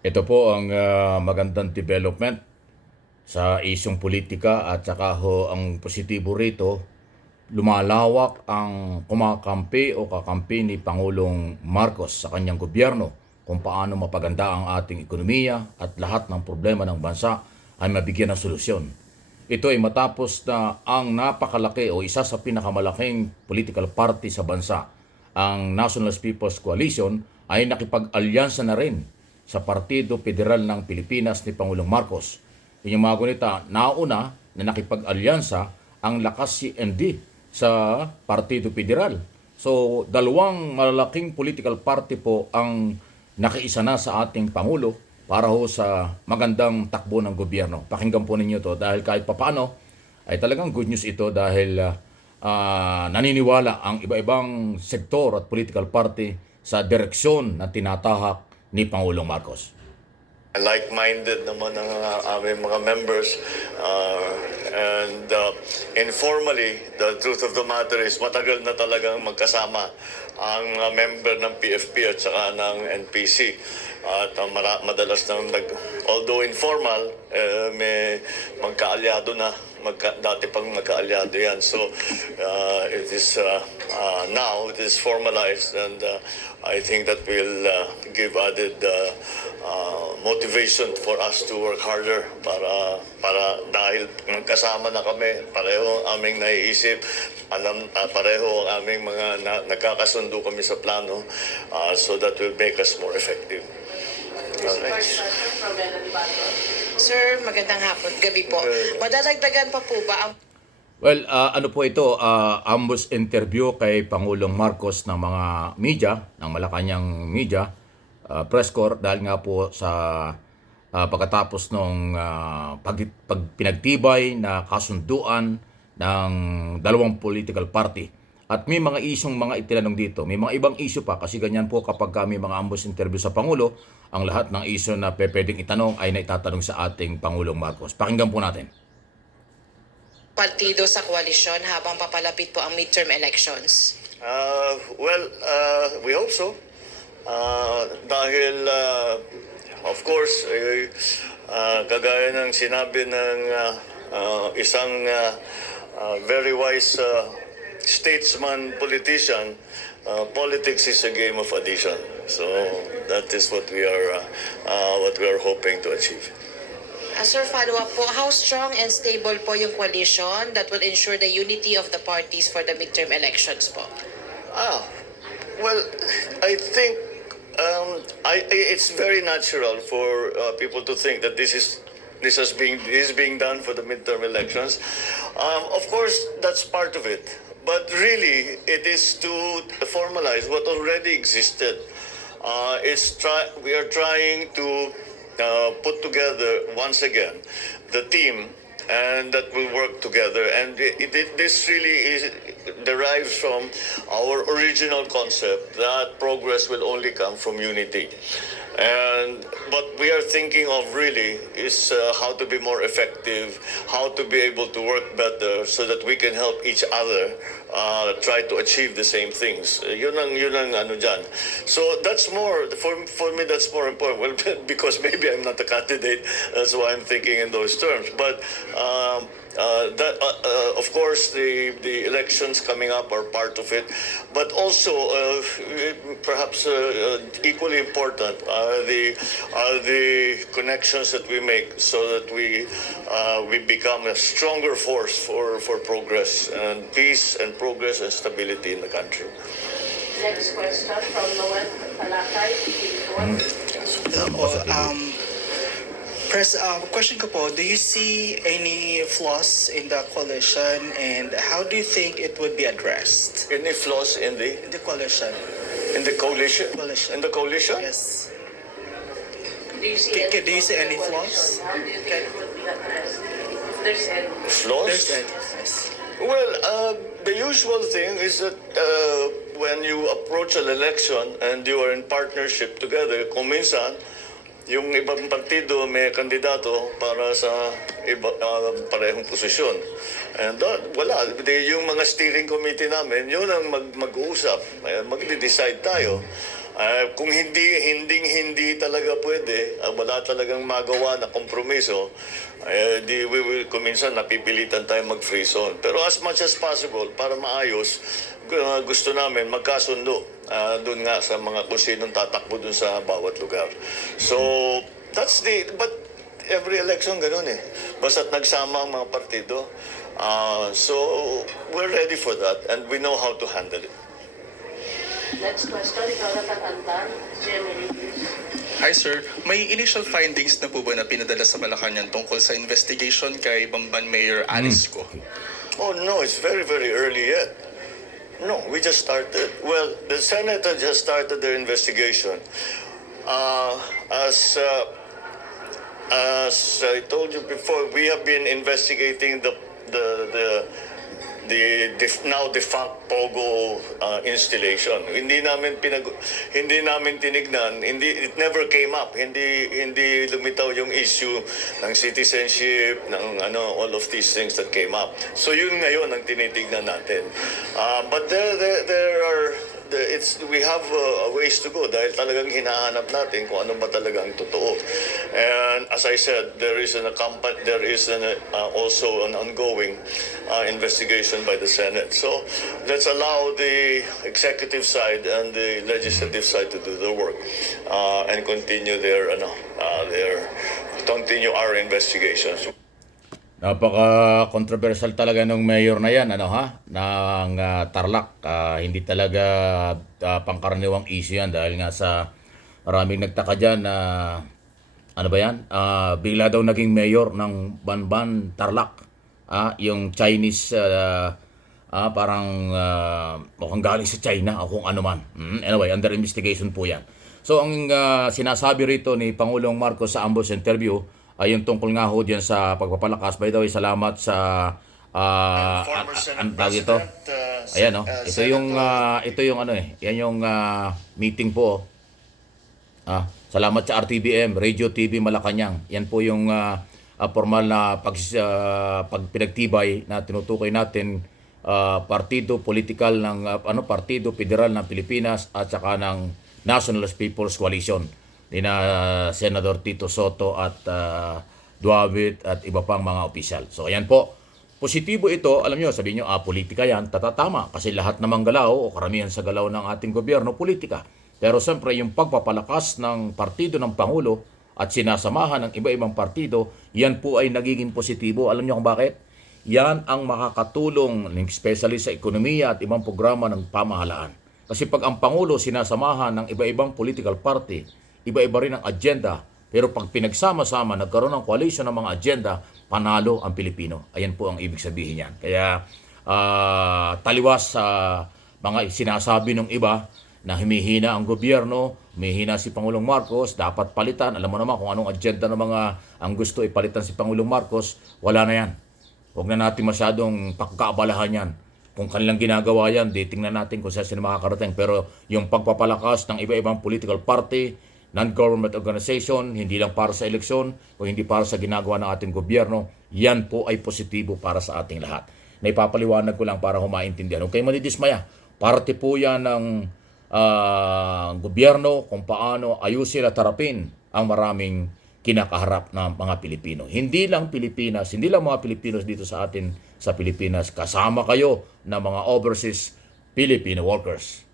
Ito po ang magandang development sa isyong politika at saka ho ang positibo rito, lumalawak ang kumakampi o kakampi ni Pangulong Marcos sa kanyang gobyerno kung paano mapaganda ang ating ekonomiya at lahat ng problema ng bansa ay mabigyan ng solusyon. Ito ay matapos na ang napakalaki o isa sa pinakamalaking political party sa bansa, ang National People's Coalition, ay nakipag-alyansa na rin sa Partido Federal ng Pilipinas ni Pangulong Marcos. Yung mga gunita, nauna na nakipag-alyansa ang lakas CND sa Partido Federal. So, dalawang malalaking political party po ang nakiisa na sa ating Pangulo para ho sa magandang takbo ng gobyerno. Pakinggan po ninyo to dahil kahit papano ay talagang good news ito dahil naniniwala ang iba-ibang sektor at political party sa direksyon na tinatahak ni Pangulong Marcos. Like-minded naman ang aming mga members and informally, the truth of the matter is matagal na talagang magkasama ang member ng PFP at saka ng NPC at madalas na although informal, may magkaalyado na dati pang magkaalyado yan. So it is now it is formalized and I think that will give added motivation for us to work harder para dahil magkasama na kami, pareho ang aming naiisip, pareho ang aming mga nagkakasundo kami sa plano, so that will make us more effective. Sir, magandang hapon, gabi po. Madadagdagan pa po ba ang Well, ano po ito, ambush interview kay Pangulong Marcos ng mga media, ng Malacanang media, press corps, dahil nga po sa pagkatapos nung pinagtibay na kasunduan ng dalawang political party. At may mga isyong mga itinanong dito. May mga ibang isyu pa kasi ganyan po kapag kami mga ambush interview sa Pangulo, ang lahat ng isyu na pwedeng itanong ay naitatanong sa ating Pangulong Marcos. Pakinggan po natin. partido sa koalisyon habang papalapit po ang midterm elections? We hope so. Dahil, of course, kagaya ng sinabi ng isang very wise statesman, politician, politics is a game of addition. So that is what we are hoping to achieve. Sir, follow-up po, how strong and stable po yung coalition that will ensure the unity of the parties for the midterm elections po? Well, I think it's very natural for people to think that this is being done for the midterm elections. Of course, that's part of it. But really, it is to formalize what already existed. We are trying to put together once again the team, and that will work together. And this really derives from our original concept that progress will only come from unity. And what we are thinking of really is how to be more effective, how to be able to work better so that we can help each other try to achieve the same things. Yun ang ano dyan. So that's more, for me that's more important. Well, because maybe I'm not a candidate, that's why I'm thinking in those terms. But of course, the elections coming up are part of it. But also, perhaps equally important are the connections that we make so that we become a stronger force for progress and peace and progress and stability in the country. Next question from Noel Palakay. Question ko po, do you see any flaws in the coalition and how do you think it would be addressed? Any flaws in the Coalition? coalition? In the coalition? Yes. Do you see any flaws? How do you think it would be addressed? If there's any. Flaws? Yes. Well, the usual thing is that when you approach an election and you are in partnership together, kung minsan, yung ibang partido may kandidato para sa parehong posisyon. And wala. Yung mga steering committee namin, yun ang mag-uusap. Mag-decide tayo. Kung hindi talaga pwede, wala talagang magawa na kompromiso, di we will kuminsan napipilitan tayo mag-free zone. Pero as much as possible, para maayos, gusto namin magkasundo doon nga sa mga kung sinong tatakbo doon sa bawat lugar. So, but every election ganun eh. Basta't nagsama ang mga partido. So, we're ready for that and we know how to handle it. Next question, Jonathan Antan, GMA News. Hi sir, may initial findings na po ba na pinadala sa Malacanang tungkol sa investigation kay Bamban Mayor Alice Go? Oh no, it's very, very early yet. No, we just started. Well, the Senate just started their investigation. As I told you before, we have been investigating the now defunct Pogo installation. Hindi namin tinignan, it never came up. Hindi lumitaw yung issue ng citizenship, ng all of these things that came up. So yun ngayon ang tinitignan natin. But we have ways to go dahil talagang hinahanap natin kung ano ba talaga ang totoo. And as I said, there is also an ongoing investigation by the Senate. So let's allow the executive side and the legislative side to do their work and continue continue our investigations. Napaka-controversial talaga ng mayor na yan, ng Tarlac. Hindi talaga pangkaraniwang issue yan dahil nga sa maraming nagtaka dyan na bigla daw naging mayor ng Banban, Tarlac. Yung Chinese, parang mukhang galing sa China o kung ano man. Anyway, under investigation po yan. So ang sinasabi rito ni Pangulong Marcos sa ambush interview, yung tungkol nga ho dyan sa pagpapalakas. By the way, salamat sa Former Senate ito. President, Ayan, ito yung yan yung meeting po. Salamat sa RTBM, Radio TV Malacanang. Yan po yung formal na pagpinagtibay na tinutukoy natin, partido politikal ng partido federal ng Pilipinas at saka ng National People's Coalition ni Senador Tito Soto at Duawit at iba pang mga opisyal. So ayan po, positibo ito. Alam nyo, sabihin nyo, politika yan, tatatama kasi lahat namang galaw o karamihan sa galaw ng ating gobyerno, politika. Pero siyempre yung pagpapalakas ng partido ng Pangulo at sinasamahan ng iba-ibang partido, yan po ay nagiging positibo. Alam nyo kung bakit? Yan ang makakatulong, especially sa ekonomiya at ibang programa ng pamahalaan. Kasi pag ang Pangulo sinasamahan ng iba-ibang political party, iba-iba rin ang agenda, pero pag pinagsama-sama, nagkaroon ng coalition ng mga agenda, panalo ang Pilipino. Ayan po ang ibig sabihin yan. Kaya taliwas sa mga sinasabi ng iba na humihina ang gobyerno, humihina si Pangulong Marcos, dapat palitan. Alam mo naman kung anong agenda ng mga ang gusto ipalitan si Pangulong Marcos, wala na yan. Huwag na natin masyadong pagkaabalahan yan. Kung kanilang ginagawa yan, tingnan natin kung saan sila makakarating. Pero yung pagpapalakas ng iba-ibang political party, non-government organization, hindi lang para sa eleksyon o hindi para sa ginagawa ng ating gobyerno, yan po ay positibo para sa ating lahat. Naipapaliwanag ko lang para humaintindihan. Huwag kayong manidismaya. Parte po yan ng gobyerno kung paano ayusin at harapin ang maraming kinakaharap ng mga Pilipino. Hindi lang Pilipinas, hindi lang mga Pilipinos dito sa atin sa Pilipinas. Kasama kayo ng mga overseas Filipino workers.